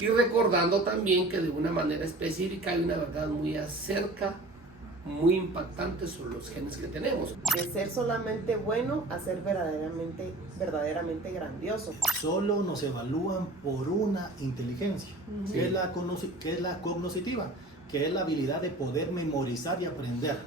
Y recordando también que de una manera específica hay una verdad muy acerca, muy impactante sobre los genes que tenemos. De ser solamente bueno a ser verdaderamente grandioso. Solo nos evalúan por una inteligencia, Sí. que es la cognitiva, que es la habilidad de poder memorizar y aprender.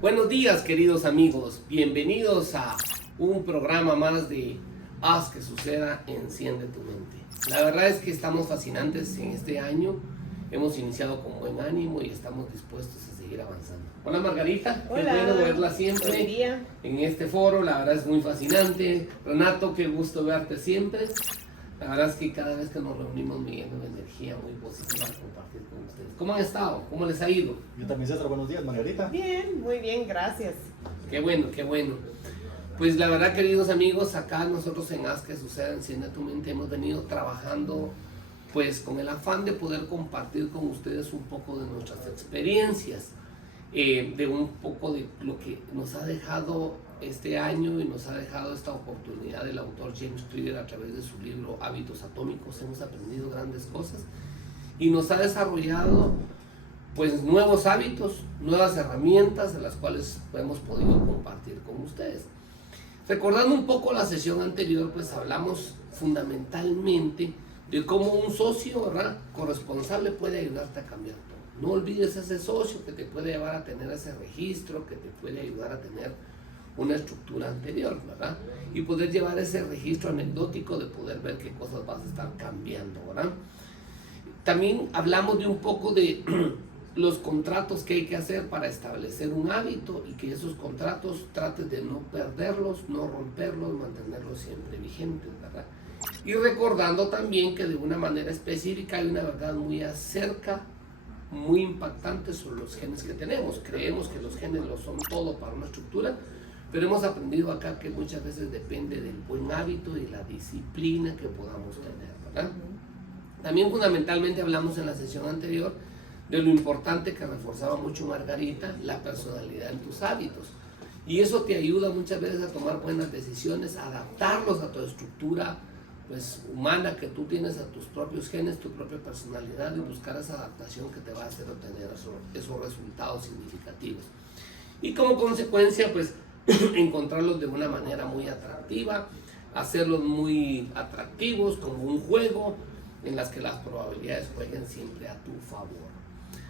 Buenos días, queridos amigos, bienvenidos a un programa más de Haz que suceda, enciende tu mente. La verdad es que estamos fascinantes en este año, hemos iniciado con buen ánimo y estamos dispuestos a seguir avanzando. Hola Margarita, Hola. qué bueno verla siempre Buen día. en este foro, la verdad es muy fascinante. Renato, qué gusto verte siempre. La verdad es que cada vez que nos reunimos me lleno de energía muy positiva a compartir con ustedes. ¿Cómo han estado? ¿Cómo les ha ido? Yo también, César, buenos días, Margarita. Bien, muy bien, gracias. Qué bueno, qué bueno. Pues la verdad, queridos amigos, acá nosotros en Haz que suceda, enciende tu mente, hemos venido trabajando pues con el afán de poder compartir con ustedes un poco de nuestras experiencias, de un poco de lo que nos ha dejado este año y nos ha dejado esta oportunidad el autor James Clear a través de su libro Hábitos Atómicos. Hemos aprendido grandes cosas y nos ha desarrollado pues nuevos hábitos, nuevas herramientas de las cuales hemos podido compartir con ustedes. Recordando un poco la sesión anterior, pues hablamos fundamentalmente de cómo un socio, ¿verdad?, corresponsable puede ayudarte a cambiar todo. No olvides ese socio que te puede llevar a tener ese registro, que te puede ayudar a tener una estructura anterior, ¿verdad? Y poder llevar ese registro anecdótico de poder ver qué cosas vas a estar cambiando, ¿verdad? También hablamos de un poco de los contratos que hay que hacer para establecer un hábito y que esos contratos trates de no perderlos, no romperlos, mantenerlos siempre vigentes, ¿verdad? Y recordando también que de una manera específica hay una verdad muy acerca, muy impactante sobre los genes que tenemos. Creemos que los genes lo son todo para una estructura, pero hemos aprendido acá que muchas veces depende del buen hábito y la disciplina que podamos tener, ¿verdad? También fundamentalmente hablamos en la sesión anterior de lo importante que reforzaba mucho Margarita, la personalidad en tus hábitos. Y eso te ayuda muchas veces a tomar buenas decisiones, a adaptarlos a tu estructura pues, humana que tú tienes, a tus propios genes, tu propia personalidad y buscar esa adaptación que te va a hacer obtener esos resultados significativos. Y como consecuencia, pues, encontrarlos de una manera muy atractiva, hacerlos muy atractivos como un juego en las que las probabilidades jueguen siempre a tu favor.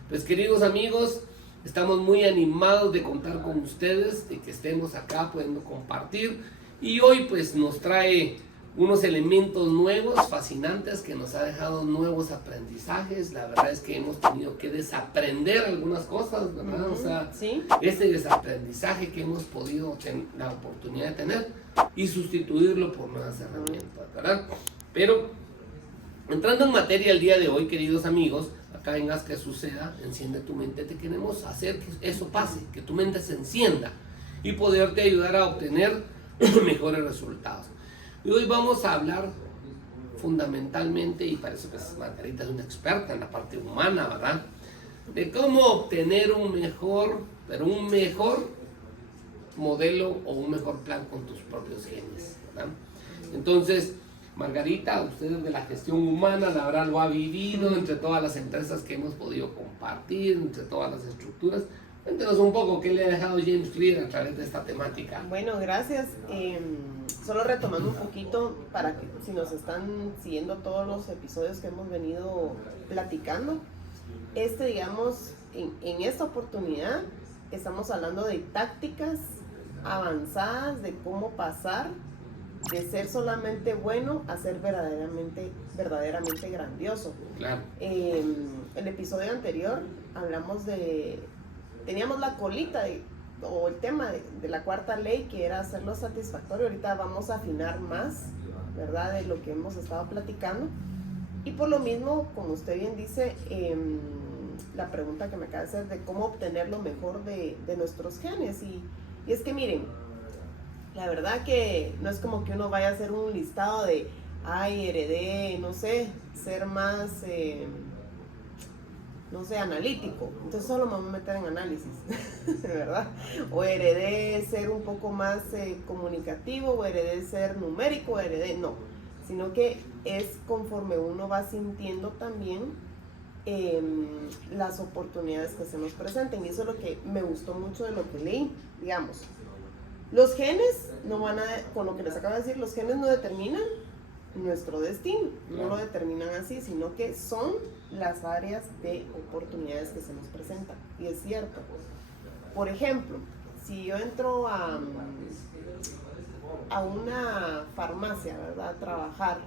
Pues queridos amigos, estamos muy animados de contar con ustedes, de que estemos acá pudiendo compartir, y hoy pues nos trae unos elementos nuevos, fascinantes, que nos ha dejado nuevos aprendizajes. La verdad es que hemos tenido que desaprender algunas cosas, ¿verdad? O sea, ¿Sí? ese desaprendizaje que hemos podido tener la oportunidad de tener y sustituirlo por nuevas herramientas, ¿verdad? Pero entrando en materia el día de hoy, queridos amigos, acá en Haz que suceda, enciende tu mente, te queremos hacer que eso pase, que tu mente se encienda y poderte ayudar a obtener mejores resultados. Y hoy vamos a hablar fundamentalmente, y para eso pues Margarita es una experta en la parte humana, ¿verdad?, de cómo obtener un mejor modelo o un mejor plan con tus propios genes, ¿verdad? Entonces, Margarita, usted de la gestión humana, la verdad lo ha vivido entre todas las empresas que hemos podido compartir, entre todas las estructuras. Cuéntenos un poco qué le ha dejado James Clear a través de esta temática. Bueno, gracias. Solo retomando un poquito para que si nos están siguiendo todos los episodios que hemos venido platicando, digamos, en esta oportunidad estamos hablando de tácticas avanzadas de cómo pasar de ser solamente bueno a ser verdaderamente grandioso. Claro. El episodio anterior teníamos la colita o el tema de la cuarta ley, que era hacerlo satisfactorio. Ahorita vamos a afinar más, ¿verdad?, de lo que hemos estado platicando. Y por lo mismo, como usted bien dice, la pregunta que me acaba de hacer de cómo obtener lo mejor de nuestros genes. Y es que miren, la verdad que no es como que uno vaya a hacer un listado de, ay, heredé, no sé, ser más, no sé, analítico. Entonces solo me voy a meter en análisis, ¿verdad? O heredé ser un poco más comunicativo, o heredé ser numérico, o heredé, no. Sino que es conforme uno va sintiendo también las oportunidades que se nos presenten. Y eso es lo que me gustó mucho de lo que leí, digamos. Los genes no van a, con lo que les acabo de decir, los genes no determinan nuestro destino, no lo determinan así, sino que son las áreas de oportunidades que se nos presentan. Y es cierto. Por ejemplo, si yo entro a una farmacia, ¿verdad? A trabajar,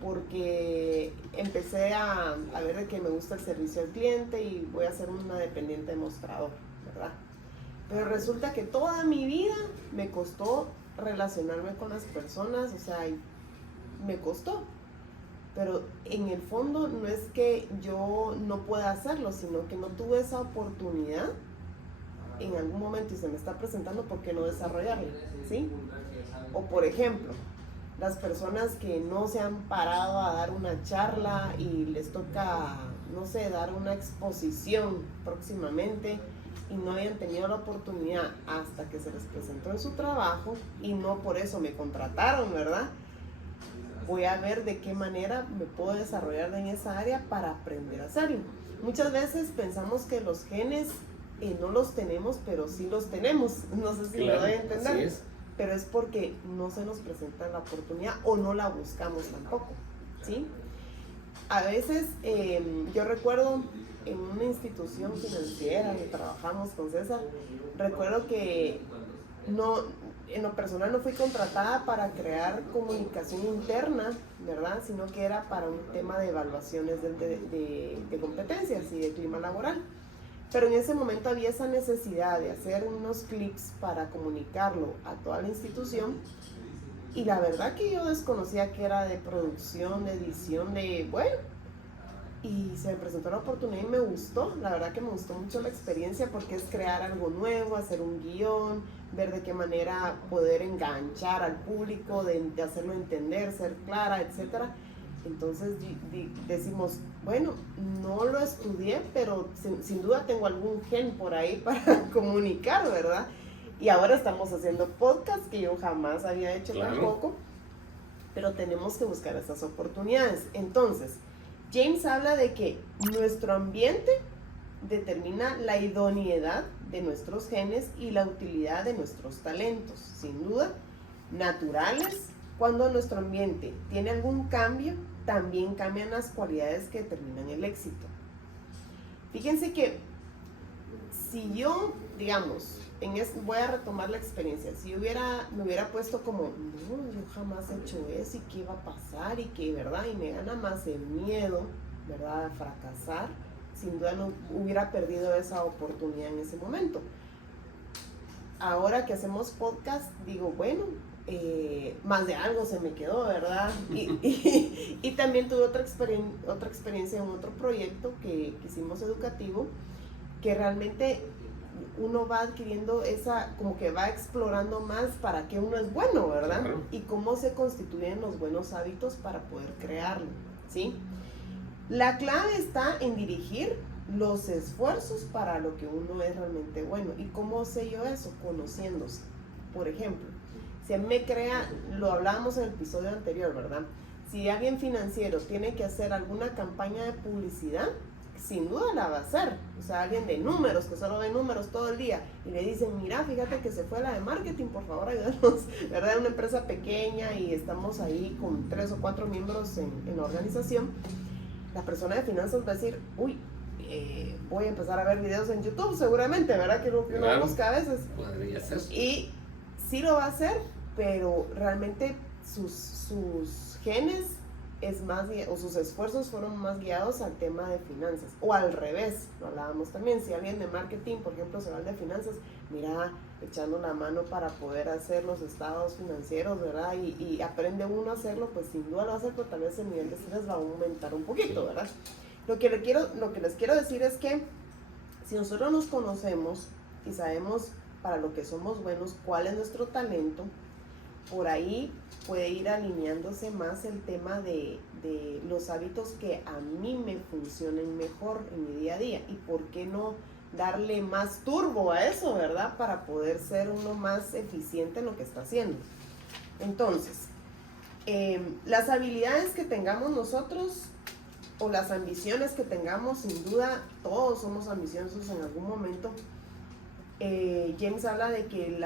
porque empecé a ver de que me gusta el servicio al cliente y voy a ser una dependiente de mostrador, ¿verdad? Pero resulta que toda mi vida me costó relacionarme con las personas, o sea, me costó. Pero en el fondo no es que yo no pueda hacerlo, sino que no tuve esa oportunidad en algún momento y se me está presentando, ¿por qué no desarrollarla? ¿Sí? O por ejemplo, las personas que no se han parado a dar una charla y les toca, no sé, dar una exposición próximamente y no hayan tenido la oportunidad hasta que se les presentó en su trabajo y no por eso me contrataron, ¿verdad? Voy a ver de qué manera me puedo desarrollar en esa área para aprender a hacerlo. Muchas veces pensamos que los genes no los tenemos, pero sí los tenemos. No sé si me doy a entender. Así es. Pero es porque no se nos presenta la oportunidad o no la buscamos tampoco, ¿sí? A veces, yo recuerdo en una institución financiera que trabajamos con César, recuerdo que en lo personal no fui contratada para crear comunicación interna, ¿verdad? Sino que era para un tema de evaluaciones de competencias y de clima laboral. Pero en ese momento había esa necesidad de hacer unos clips para comunicarlo a toda la institución. Y la verdad que yo desconocía que era de producción, de edición, y se me presentó la oportunidad y me gustó. La verdad que me gustó mucho la experiencia porque es crear algo nuevo, hacer un guión, ver de qué manera poder enganchar al público, de hacerlo entender, ser clara, etcétera. Entonces decimos, bueno, no lo estudié, pero sin duda tengo algún gen por ahí para comunicar, ¿verdad? Y ahora estamos haciendo podcast que yo jamás había hecho tampoco, pero tenemos que buscar esas oportunidades. Entonces, James habla de que nuestro ambiente determina la idoneidad de nuestros genes y la utilidad de nuestros talentos, sin duda, naturales. Cuando nuestro ambiente tiene algún cambio, también cambian las cualidades que determinan el éxito. Fíjense que si yo, digamos, voy a retomar la experiencia, si me hubiera puesto como, no, yo jamás he hecho eso y qué va a pasar y qué, ¿verdad? Y me gana más el miedo, ¿verdad? A fracasar, sin duda no hubiera perdido esa oportunidad en ese momento. Ahora que hacemos podcast, digo, bueno, más de algo se me quedó, ¿verdad? Y también tuve otra experiencia en otro proyecto que hicimos educativo, que realmente uno va adquiriendo como que va explorando más para qué uno es bueno, ¿verdad? Claro. Y cómo se constituyen los buenos hábitos para poder crearlo, ¿sí? La clave está en dirigir los esfuerzos para lo que uno es realmente bueno. ¿Y cómo sé yo eso? Conociéndose. Por ejemplo, si me crea, lo hablábamos en el episodio anterior, ¿verdad? Si alguien financiero tiene que hacer alguna campaña de publicidad, sin duda la va a hacer. O sea, alguien de números, que solo ve números todo el día, y le dicen, mira, fíjate que se fue la de marketing, por favor, ayúdanos, ¿verdad? Una empresa pequeña y estamos ahí con 3 o 4 miembros en la organización. La persona de finanzas va a decir, uy, voy a empezar a ver videos en YouTube, seguramente, ¿verdad? Que uno busca a veces. Podría ser. Y sí lo va a hacer, pero realmente sus genes es más, o sus esfuerzos fueron más guiados al tema de finanzas, o al revés, lo hablábamos también, si alguien de marketing, por ejemplo, se va al de finanzas, mira, echando la mano para poder hacer los estados financieros, ¿verdad? Y aprende uno a hacerlo, pues sin duda lo va a hacer, pero tal vez el nivel de estrés va a aumentar un poquito, ¿verdad? Lo que les quiero decir es que si nosotros nos conocemos y sabemos para lo que somos buenos, cuál es nuestro talento, por ahí puede ir alineándose más el tema de los hábitos que a mí me funcionen mejor en mi día a día. Y por qué no darle más turbo a eso, ¿verdad? Para poder ser uno más eficiente en lo que está haciendo. Entonces, las habilidades que tengamos nosotros o las ambiciones que tengamos, sin duda, todos somos ambiciosos en algún momento. James habla de que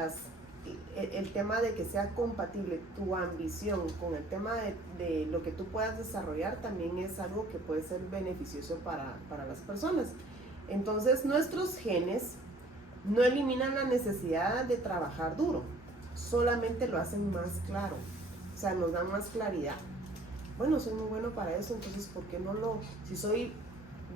el tema de que sea compatible tu ambición con el tema de lo que tú puedas desarrollar también es algo que puede ser beneficioso para las personas. Entonces, nuestros genes no eliminan la necesidad de trabajar duro, solamente lo hacen más claro, o sea, nos dan más claridad. Bueno, soy muy bueno para eso, entonces, ¿por qué no si soy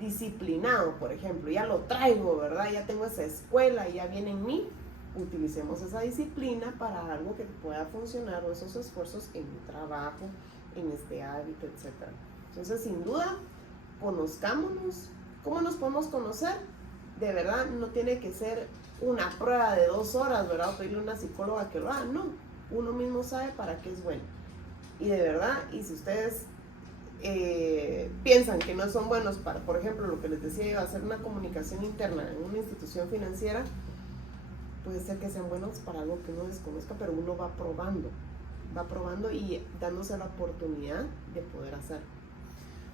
disciplinado, por ejemplo, ya lo traigo, ¿verdad? Ya tengo esa escuela, ya viene en mí, utilicemos esa disciplina para algo que pueda funcionar, o esos esfuerzos en mi trabajo, en este hábito, etc. Entonces, sin duda, conozcámonos. ¿Cómo nos podemos conocer? De verdad, no tiene que ser una prueba de 2 horas, ¿verdad? O pedirle a una psicóloga que lo haga, no. Uno mismo sabe para qué es bueno. Y de verdad, y si ustedes piensan que no son buenos para, por ejemplo, lo que les decía yo, hacer una comunicación interna en una institución financiera, puede ser que sean buenos para algo que uno desconozca, pero uno va probando y dándose la oportunidad de poder hacerlo.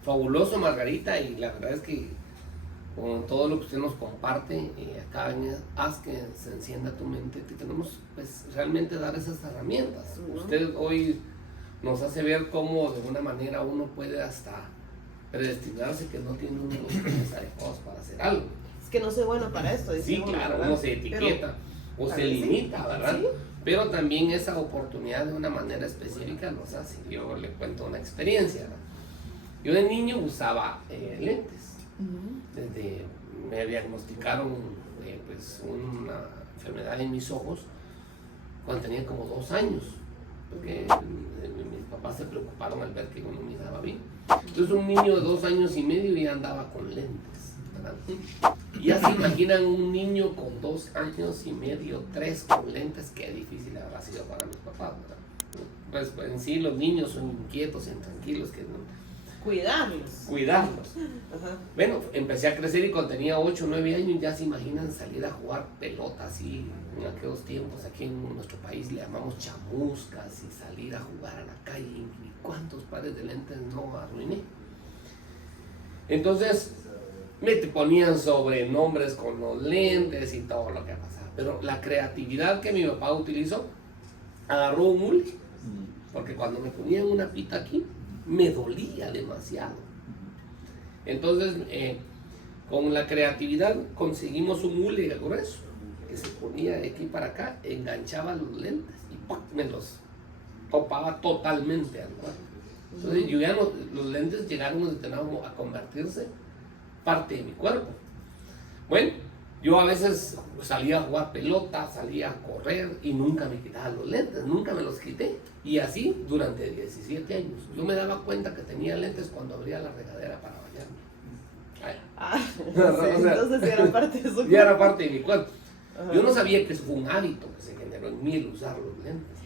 Fabuloso, Margarita, y la verdad es que con todo lo que usted nos comparte acá en Haz que se encienda tu mente, que tenemos pues realmente dar esas herramientas. Usted hoy nos hace ver cómo de alguna manera uno puede hasta predestinarse que no tiene unos los adecuados para hacer algo. Es que no soy bueno para esto. Sí, claro, ¿verdad? Uno se etiqueta o se limita, ¿verdad? ¿Sí? Pero también esa oportunidad de una manera específica nos hace. Yo le cuento una experiencia, ¿verdad? Yo de niño usaba lentes. Desde me diagnosticaron pues una enfermedad en mis ojos cuando tenía como 2 años, porque mis papás se preocuparon al ver que yo no miraba bien. Entonces un niño de 2 años y medio ya andaba con lentes, ¿verdad? Y ya se imaginan un niño con 2 años y medio, 3 con lentes, qué difícil habrá sido para mis papás, ¿verdad? Pues en sí los niños son inquietos, intranquilos, que no, cuidarlos. Ajá. Bueno, empecé a crecer y cuando tenía 8 o 9 años ya se imaginan salir a jugar pelota así en aquellos tiempos. Aquí en nuestro país le llamamos chamuscas, y salir a jugar a la calle, y cuántos pares de lentes no arruiné. Entonces me ponían sobrenombres con los lentes y todo lo que pasaba, pero la creatividad que mi papá utilizó, agarró un hule, porque cuando me ponían una pita aquí me dolía demasiado. Entonces, con la creatividad conseguimos un hule grueso que se ponía de aquí para acá, enganchaba los lentes y ¡pum!, me los topaba totalmente al cuerpo. Entonces, yo ya no, los lentes llegaron a convertirse parte de mi cuerpo. Bueno, yo a veces salía a jugar pelota, salía a correr y nunca me quitaba los lentes, nunca me los quité. Y así durante 17 años. Yo me daba cuenta que tenía lentes cuando abría la regadera para bañarme. Sí, entonces ya era parte de su cuerpo. Ya era parte de mi cuerpo. Ajá. Yo no sabía que eso fue un hábito que se generó en mí el usar los lentes.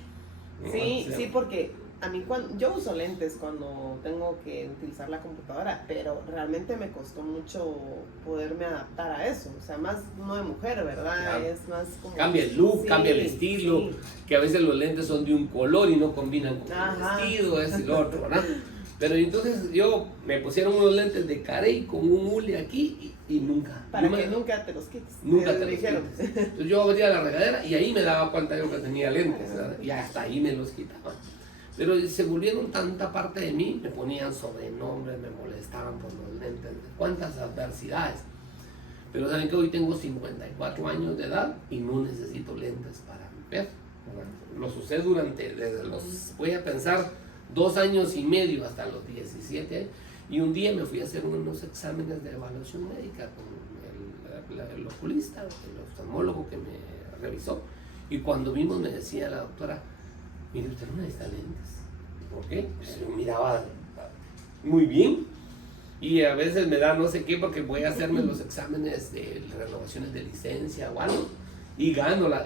Sí, sí, porque a mí yo uso lentes cuando tengo que utilizar la computadora, pero realmente me costó mucho poderme adaptar a eso. O sea, más no de mujer, ¿verdad? Claro. Es más como... Cambia el look, sí, cambia el estilo, sí. Que a veces los lentes son de un color y no combinan con el vestido, es el otro, ¿verdad? Pero entonces me pusieron unos lentes de carey con un hule aquí y nunca. Para que nunca te los quites. Nunca te los quites. Entonces yo abría la regadera y ahí me daba cuenta yo que tenía lentes, ¿verdad? Y hasta ahí me los quitaba. Pero se volvieron tanta parte de mí, me ponían sobrenombres, me molestaban por los lentes, cuántas adversidades. Pero saben que hoy tengo 54 años de edad y no necesito lentes para ver. Los usé voy a pensar, 2 años y medio hasta los 17, y un día me fui a hacer unos exámenes de evaluación médica con el oculista, el oftalmólogo que me revisó, y cuando vimos me decía la doctora, mire, usted no necesita lentes. ¿Por qué? Pues yo miraba muy bien, y a veces me da no sé qué porque voy a hacerme los exámenes de renovaciones de licencia o algo, y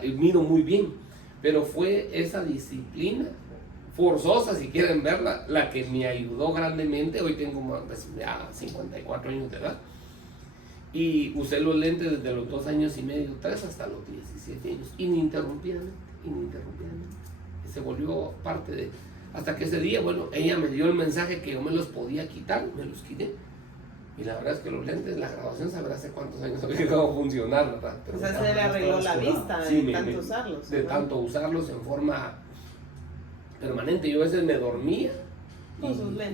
y miro muy bien, pero fue esa disciplina forzosa, si quieren verla, la que me ayudó grandemente. Hoy tengo ya 54 años de edad y usé los lentes desde los 2 años y medio, 3 hasta los 17 años, ininterrumpidamente. Y se volvió parte de, hasta que ese día, bueno, ella me dio el mensaje que yo me los podía quitar, me los quité. Y la verdad es que los lentes, la grabación, sabrá hace cuántos años había dejado de funcionar, ¿verdad? Pero o sea, se le arregló la vista sí, de tanto usarlos. De tanto usarlos en forma permanente. Yo a veces me dormía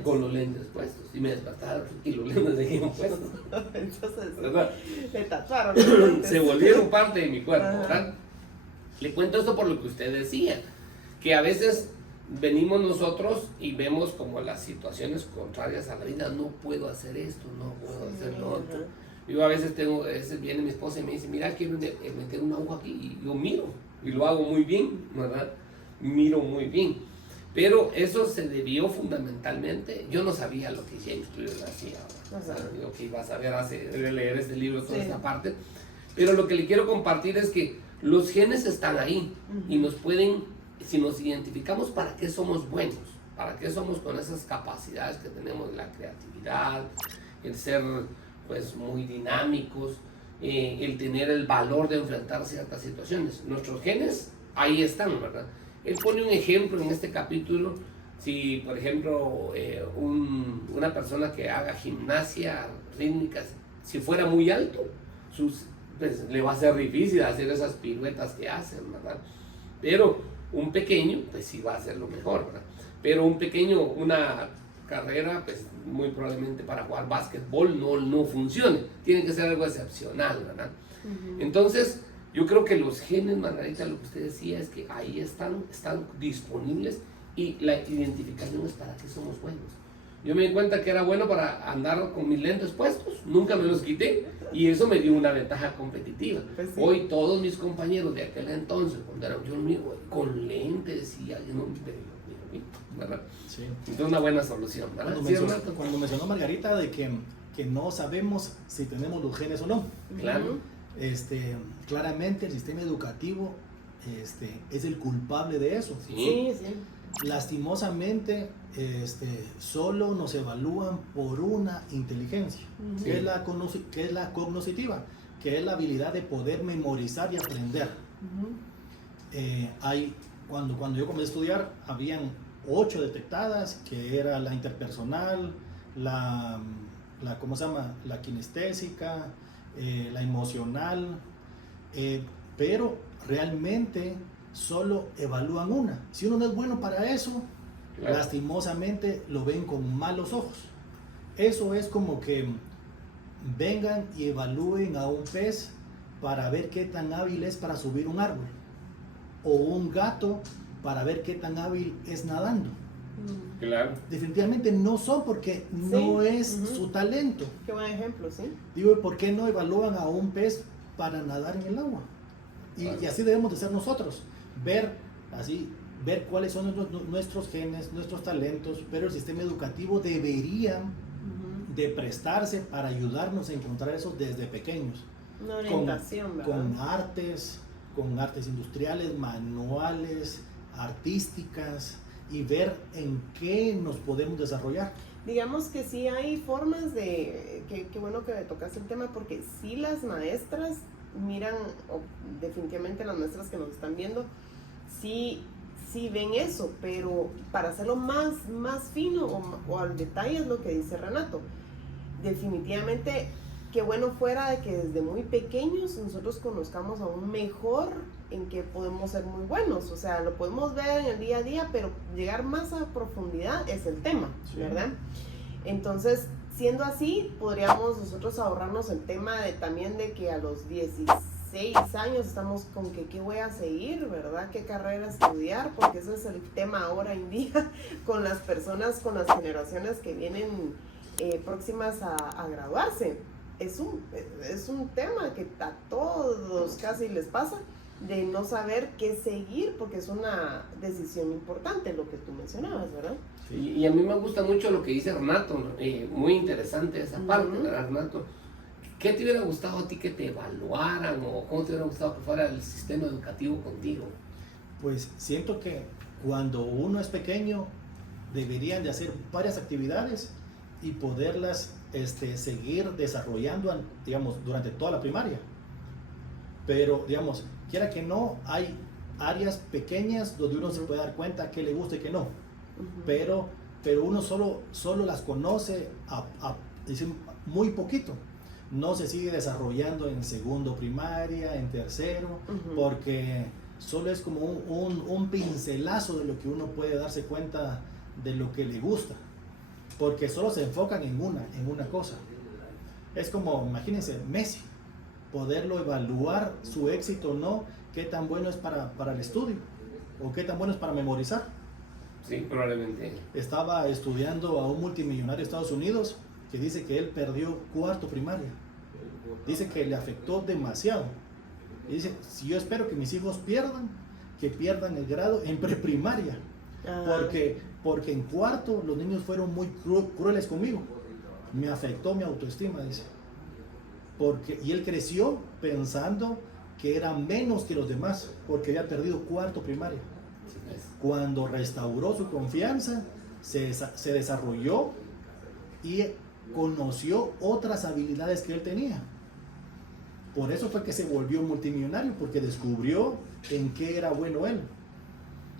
con los lentes puestos y me despertaba y los lentes seguían puestos. Entonces, ¿verdad? le tatuaron los lentes. Se volvieron parte de mi cuerpo, ¿verdad? Le cuento esto por lo que usted decía, que a veces venimos nosotros y vemos como las situaciones contrarias a la vida. No puedo hacer esto, no puedo hacer lo otro. Yo a veces viene mi esposa y me dice, mira, quiero meter una aguja aquí, y yo miro y lo hago muy bien, ¿verdad? Miro muy bien. Pero eso se debió fundamentalmente, yo no sabía lo que James Clear hacía, yo que iba a saber de leer este libro, toda esta parte, pero lo que le quiero compartir es que los genes están ahí y nos pueden, si nos identificamos para qué somos buenos, para qué somos con esas capacidades que tenemos, la creatividad, el ser pues muy dinámicos, el tener el valor de enfrentar ciertas situaciones. Nuestros genes ahí están, ¿verdad? Él pone un ejemplo en este capítulo. Si, por ejemplo, una persona que haga gimnasia rítmica, si fuera muy alto, pues, le va a ser difícil hacer esas piruetas que hacen, ¿verdad? Pero un pequeño, pues sí va a hacerlo mejor, ¿verdad? Pero un pequeño, una carrera, pues muy probablemente para jugar básquetbol no funcione. Tiene que ser algo excepcional, ¿verdad? Entonces, yo creo que los genes, Margarita, lo que usted decía es que ahí están disponibles, y la identificación es para qué somos buenos. Yo me di cuenta que era bueno para andar con mis lentes puestos, nunca me los quité, y eso me dio una ventaja competitiva. Pues sí. Hoy todos mis compañeros de aquel entonces, cuando era yo mío, con lentes y alguien, ¿verdad? Sí. Entonces una buena solución, ¿verdad? Cuando mencionó Margarita de que no sabemos si tenemos los genes o no. Claro. Claramente el sistema educativo es el culpable de eso. Sí. Lastimosamente, solo nos evalúan por una inteligencia, que es la cognitiva, que es la habilidad de poder memorizar y aprender. Cuando yo comencé a estudiar, habían 8 detectadas, que era la interpersonal, ¿cómo se llama? La kinestésica, la emocional, pero realmente solo evalúan una. Si uno no es bueno para eso, claro, lastimosamente lo ven con malos ojos. Eso es como que vengan y evalúen a un pez para ver qué tan hábil es para subir un árbol, o un gato para ver qué tan hábil es nadando. Claro. Definitivamente no son, porque no es su talento. Qué buen ejemplo, sí. Digo, ¿por qué no evalúan a un pez para nadar en el agua? Y así debemos de ser nosotros, ver cuáles son nuestros genes, nuestros talentos, pero el sistema educativo debería de prestarse para ayudarnos a encontrar eso desde pequeños. Una orientación, ¿verdad? Con artes industriales, manuales, artísticas, y ver en qué nos podemos desarrollar. Digamos que sí hay formas de, qué bueno que tocaste el tema, porque sí las maestras miran, definitivamente las maestras que nos están viendo, sí ven eso, pero para hacerlo más fino o al detalle es lo que dice Renato. Definitivamente, qué bueno fuera de que desde muy pequeños nosotros conozcamos aún mejor en qué podemos ser muy buenos. O sea, lo podemos ver en el día a día, pero llegar más a profundidad es el tema, ¿verdad? Entonces, siendo así, podríamos nosotros ahorrarnos el tema también de que a los 16 6 años estamos con que qué voy a seguir, ¿verdad? ¿Qué carrera estudiar? Porque ese es el tema ahora en día con las personas, con las generaciones que vienen próximas a graduarse. Es un tema que a todos casi les pasa, de no saber qué seguir, porque es una decisión importante, lo que tú mencionabas, ¿verdad? Y a mí me gusta mucho lo que dice Renato, muy interesante esa parte, ¿verdad, Renato? ¿Qué te hubiera gustado a ti que te evaluaran o cómo te hubiera gustado que fuera el sistema educativo contigo? Pues siento que cuando uno es pequeño deberían de hacer varias actividades y poderlas seguir desarrollando, digamos, durante toda la primaria. Pero, digamos, quiera que no, hay áreas pequeñas donde uno se puede dar cuenta qué le gusta y qué no. Pero uno solo las conoce muy poquito. No se sigue desarrollando en segundo primaria, en tercero, porque solo es como un pincelazo de lo que uno puede darse cuenta de lo que le gusta, porque solo se enfocan en una cosa. Es como, imagínense, Messi, poderlo evaluar su éxito o no, qué tan bueno es para el estudio, o qué tan bueno es para memorizar. Sí, probablemente. Estaba estudiando a un multimillonario de Estados Unidos que dice que él perdió cuarto primaria. Dice que le afectó demasiado. Y dice, si yo espero que mis hijos que pierdan el grado en preprimaria. Porque en cuarto los niños fueron muy crueles conmigo. Me afectó mi autoestima, dice. Y él creció pensando que era menos que los demás, porque había perdido cuarto primaria. Cuando restauró su confianza, se desarrolló y conoció otras habilidades que él tenía. Por eso fue que se volvió multimillonario, porque descubrió en qué era bueno él.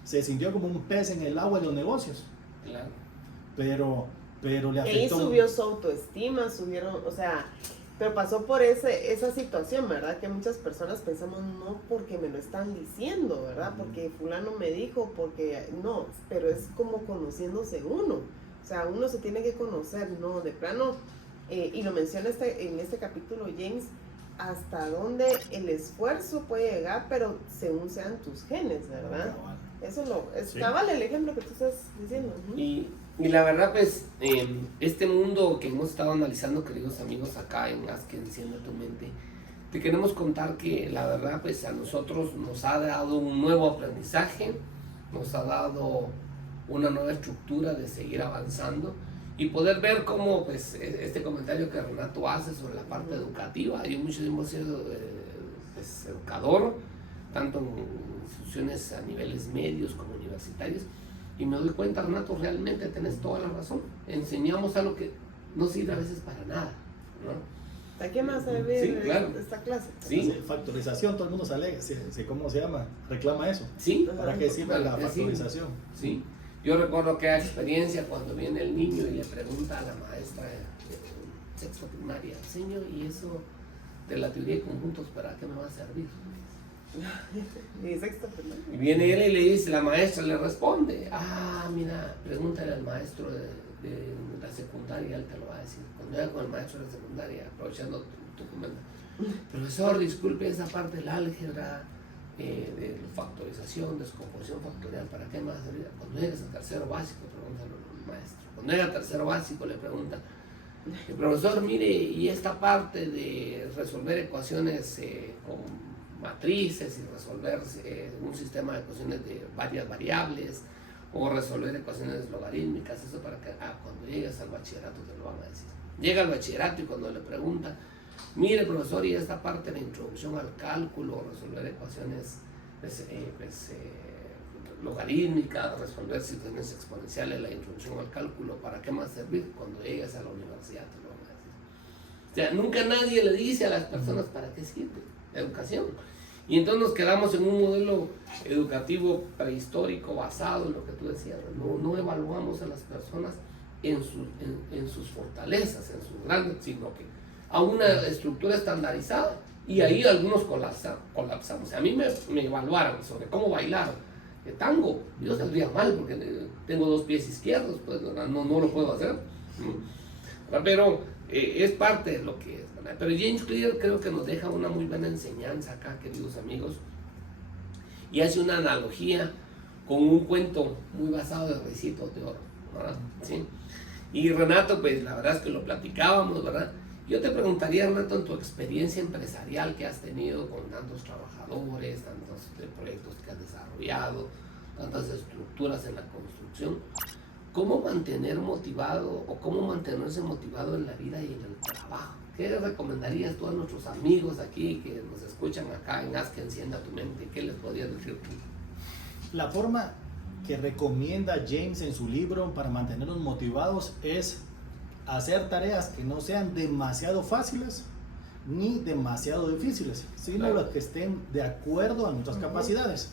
Se sintió como un pez en el agua de los negocios. Claro. Pero le afectó. Y ahí subió su autoestima, pero pasó por esa situación, ¿verdad? Que muchas personas pensamos, no porque me lo están diciendo, ¿verdad? Porque fulano me dijo, porque no, pero es como conociéndose uno. O sea, uno se tiene que conocer, ¿no? De plano, y lo menciona en este capítulo James, hasta dónde el esfuerzo puede llegar, pero según sean tus genes, ¿verdad? Eso es cabal el ejemplo que tú estás diciendo. Y la verdad, pues, este mundo que hemos estado analizando, queridos amigos, acá en Haz que Encienda Tu Mente, te queremos contar que la verdad, pues, a nosotros nos ha dado un nuevo aprendizaje, nos ha dado una nueva estructura de seguir avanzando y poder ver cómo, pues, este comentario que Renato hace sobre la parte educativa. Yo mucho hemos sido pues, educador, tanto en instituciones a niveles medios como universitarios, y me doy cuenta, Renato, realmente tenés toda la razón. Enseñamos algo que no sirve a veces para nada, ¿no? ¿A qué más se ve Sí, claro. esta clase? Sí, factorización, todo el mundo ¿cómo se llama? Reclama eso. Sí. ¿Para qué sirve la factorización? Sí. Yo recuerdo que hay experiencia cuando viene el niño y le pregunta a la maestra de sexto primaria, señor, ¿y eso de la teoría de conjuntos para qué me va a servir? Y sexto primaria. Y viene él y le dice, la maestra le responde, mira, pregúntale al maestro de la secundaria, él te lo va a decir. Cuando llega con el maestro de la secundaria, aprovechando tu comentario, profesor, disculpe esa parte del álgebra, de factorización, descomposición factorial, ¿para qué me va a servir? Cuando llegues al tercero básico, pregúntale al maestro. Cuando llega al tercero básico, le pregunta, profesor, mire, y esta parte de resolver ecuaciones con matrices y resolver un sistema de ecuaciones de varias variables o resolver ecuaciones logarítmicas, eso para que cuando llegues al bachillerato te lo van a decir. Llega al bachillerato y cuando le pregunta, mire profesor, y esta parte de la introducción al cálculo, resolver ecuaciones logarítmicas, resolver situaciones exponenciales, la introducción al cálculo, ¿para qué más servir? Cuando llegues a la universidad te lo van a decir. O sea, nunca nadie le dice a las personas para qué sirve la educación. Y entonces nos quedamos en un modelo educativo prehistórico basado en lo que tú decías, no evaluamos a las personas en sus fortalezas, en sus grandes, sino que a una estructura estandarizada, y ahí algunos colapsamos. A mí me evaluaron sobre cómo bailar tango, yo saldría mal porque tengo 2 pies izquierdos, pues no lo puedo hacer. Pero es parte de lo que es. ¿verdad? Pero James Clear creo que nos deja una muy buena enseñanza acá, queridos amigos, y hace una analogía con un cuento muy basado en Ricitos de Oro, ¿verdad? ¿Sí? Y Renato, pues la verdad es que lo platicábamos, ¿verdad? Yo te preguntaría, Renato, en tu experiencia empresarial que has tenido con tantos trabajadores, tantos proyectos que has desarrollado, tantas estructuras en la construcción, ¿cómo mantener motivado o cómo mantenerse motivado en la vida y en el trabajo? ¿Qué le recomendarías tú a nuestros amigos aquí que nos escuchan acá en Haz que Encienda Tu Mente? ¿Qué les podrías decir tú? La forma que recomienda James en su libro para mantenernos motivados es hacer tareas que no sean demasiado fáciles ni demasiado difíciles, sino Claro. las que estén de acuerdo a nuestras capacidades.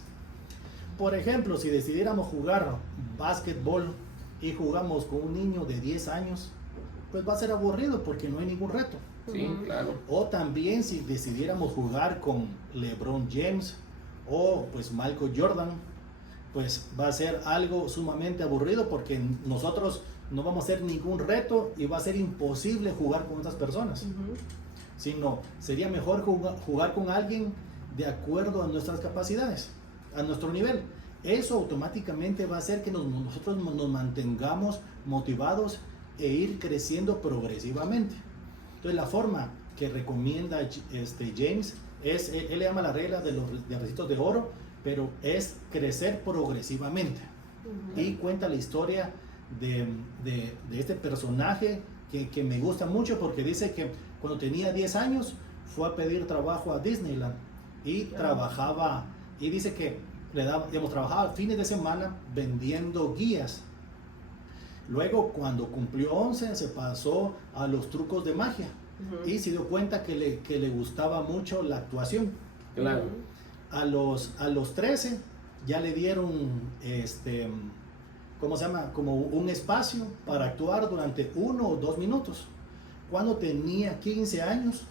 Por ejemplo, si decidiéramos jugar básquetbol y jugamos con un niño de 10 años, pues va a ser aburrido porque no hay ningún reto. Sí, claro. O también si decidiéramos jugar con LeBron James o pues Michael Jordan, pues va a ser algo sumamente aburrido porque nosotros no vamos a hacer ningún reto y va a ser imposible jugar con otras personas. Sino sería mejor jugar con alguien de acuerdo a nuestras capacidades, a nuestro nivel. Eso automáticamente va a hacer que nosotros nos mantengamos motivados e ir creciendo progresivamente. Entonces la forma que recomienda James es, él le llama la regla de los Ricitos de Oro, pero es crecer progresivamente. Y cuenta la historia de este personaje que me gusta mucho porque dice que cuando tenía 10 años fue a pedir trabajo a Disneyland y trabajaba, y dice que trabajaba fines de semana vendiendo guías. Luego cuando cumplió 11 se pasó a los trucos de magia y se dio cuenta que le gustaba mucho la actuación. Claro. A los 13 ya le dieron ¿cómo se llama? Como un espacio para actuar durante 1 o 2 minutos. Cuando tenía 15 años,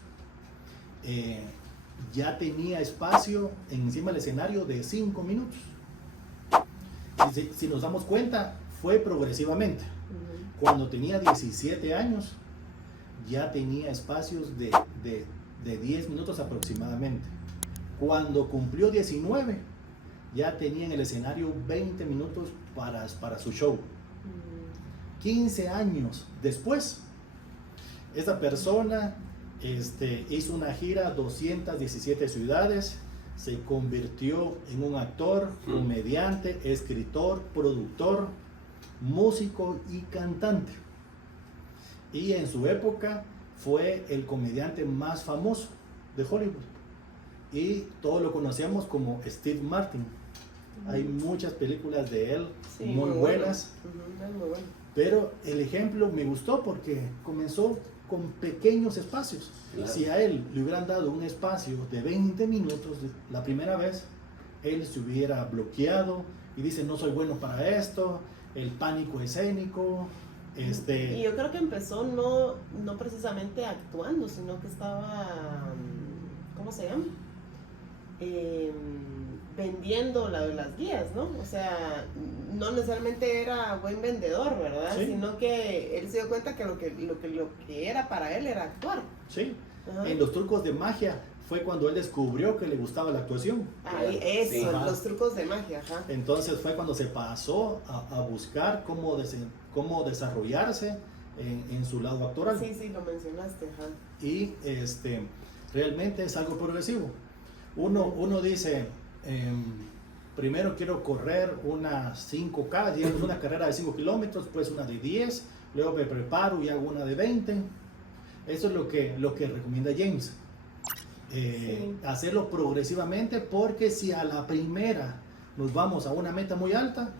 ya tenía espacio encima del escenario de 5 minutos. Si nos damos cuenta, fue progresivamente. Cuando tenía 17 años, ya tenía espacios de 10 minutos aproximadamente. Cuando cumplió 19, ya tenía en el escenario 20 minutos para su show. 15 años después, esta persona hizo una gira a 217 ciudades, se convirtió en un actor, comediante, escritor, productor, músico y cantante. Y en su época fue el comediante más famoso de Hollywood. Y todos lo conocíamos como Steve Martin. Hay muchas películas de él, Sí, muy buenas. Es muy bueno. Pero el ejemplo me gustó porque comenzó con pequeños espacios. Claro. Si a él le hubieran dado un espacio de 20 minutos la primera vez, él se hubiera bloqueado y dice, no soy bueno para esto, el pánico escénico. Y yo creo que empezó no precisamente actuando, sino que estaba, ¿cómo se llama? Vendiendo las guías, ¿no? O sea, no necesariamente era buen vendedor, ¿verdad? Sí. Sino que él se dio cuenta que lo que era para él era actuar. Sí. Ajá. En los trucos de magia fue cuando él descubrió que le gustaba la actuación. Ahí, eso, Sí. los trucos de magia, ajá. Entonces fue cuando se pasó a buscar cómo desarrollarse en su lado actoral. Sí, lo mencionaste, ajá. Y realmente es algo progresivo. Uno dice, primero quiero correr una 5K, digamos una carrera de 5 kilómetros, pues una de 10, luego me preparo y hago una de 20. Eso es lo que recomienda James. Hacerlo progresivamente, porque si a la primera nos vamos a una meta muy alta,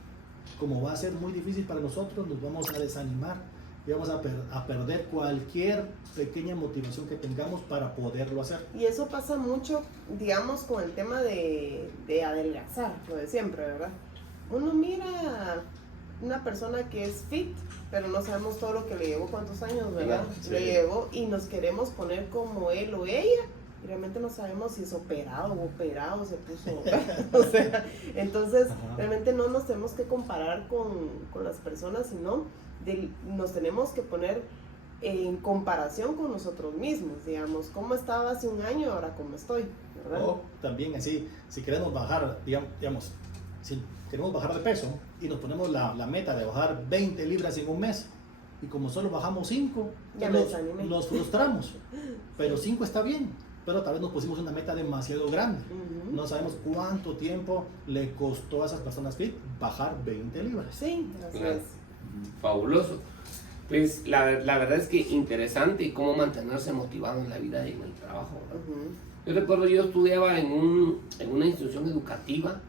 como va a ser muy difícil para nosotros, nos vamos a desanimar y vamos a perder cualquier pequeña motivación que tengamos para poderlo hacer. Y eso pasa mucho, digamos, con el tema de adelgazar, lo de siempre, ¿verdad? Uno mira una persona que es fit, pero no sabemos todo lo que le llevó, cuántos años, ¿verdad? Sí. Le llevó y nos queremos poner como él o ella, y realmente no sabemos si es operado o operado, se puso, o sea, entonces realmente no nos tenemos que comparar con las personas, sino nos tenemos que poner en comparación con nosotros mismos, digamos, cómo estaba hace un año, ahora cómo estoy, ¿verdad? O también así, si queremos bajar, digamos, si queremos bajar de peso y nos ponemos la meta de bajar 20 libras en un mes, y como solo bajamos 5, Ya me desanimé. nos frustramos. Pero 5 está bien, pero tal vez nos pusimos una meta demasiado grande. Ujú. No sabemos cuánto tiempo le costó a esas personas fit bajar 20 libras. Sí, así Claro. es. Fabuloso. Pues la verdad es que interesante y cómo mantenerse motivado en la vida y en el trabajo, ¿verdad? Ujú. Yo recuerdo, yo estudiaba en una institución educativa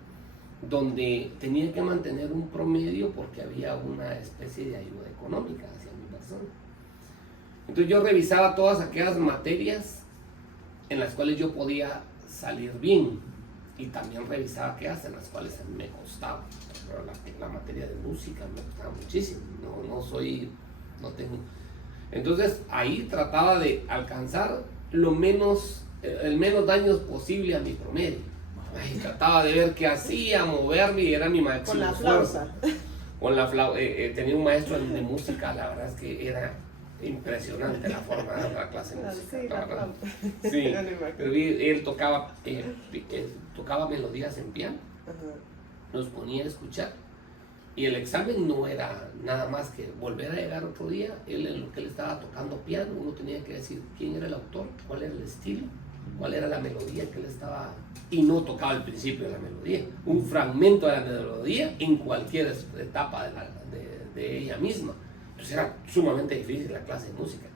donde tenía que mantener un promedio porque había una especie de ayuda económica hacia mi persona. Entonces yo revisaba todas aquellas materias en las cuales yo podía salir bien y también revisaba aquellas en las cuales a mí me costaba. Pero la materia de música me costaba muchísimo, no tengo. Entonces ahí trataba de alcanzar el menos daños posible a mi promedio. Ay, trataba de ver qué hacía, moverme y era mi máximo Con la esfuerzo. flauta. Tenía un maestro de música, la verdad es que era impresionante la forma de dar la clase de música. Sí, la la verdad. flauta. Sí, Ya me imagino. pero él tocaba melodías en piano, Ajá. nos ponía a escuchar y el examen no era nada más que volver a llegar otro día. Él, en lo que él estaba tocando piano, uno tenía que decir quién era el autor, cuál era el estilo, cuál era la melodía que él estaba, y no tocaba el principio de la melodía, un fragmento de la melodía en cualquier etapa de ella misma. Entonces era sumamente difícil la clase de música.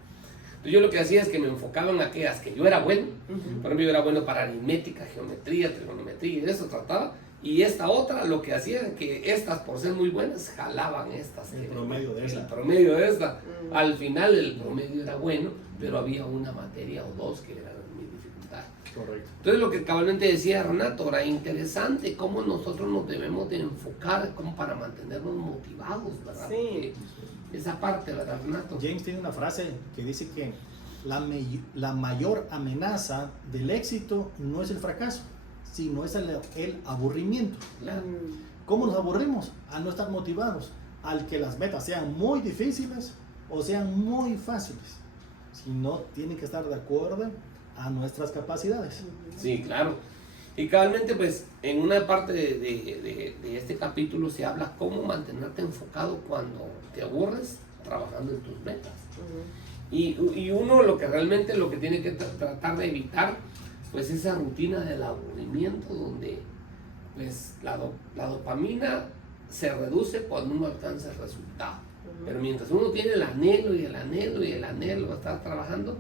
Entonces yo lo que hacía es que me enfocaba en aquellas que yo era bueno. Ujú. Por ejemplo, yo era bueno para aritmética, geometría, trigonometría, y de eso trataba. Y esta otra, lo que hacía era que estas, por ser muy buenas, jalaban estas. El promedio de esta. El promedio de esta. Mm. Al final el promedio era bueno, pero había una materia o dos que eran mi dificultad. Correcto. Entonces lo que cabalmente decía Renato, era interesante cómo nosotros nos debemos de enfocar como para mantenernos motivados, ¿verdad? Sí. Porque esa parte, ¿verdad, Renato? James tiene una frase que dice que la mayor amenaza del éxito no es el fracaso, sino es el aburrimiento. Claro. Mm. ¿Cómo nos aburrimos? Al no estar motivados, al que las metas sean muy difíciles o sean muy fáciles, sino tienen que estar de acuerdo a nuestras capacidades. Sí, claro. Y cabalmente, pues, en una parte de este capítulo se habla cómo mantenerte enfocado cuando te aburres trabajando en tus metas. Ujú. Y uno lo que realmente lo que tiene que tratar de evitar, pues, esa rutina del aburrimiento donde, pues, la dopamina se reduce cuando uno alcanza el resultado. Ujú. Pero mientras uno tiene el anhelo y el anhelo y el anhelo de estar trabajando,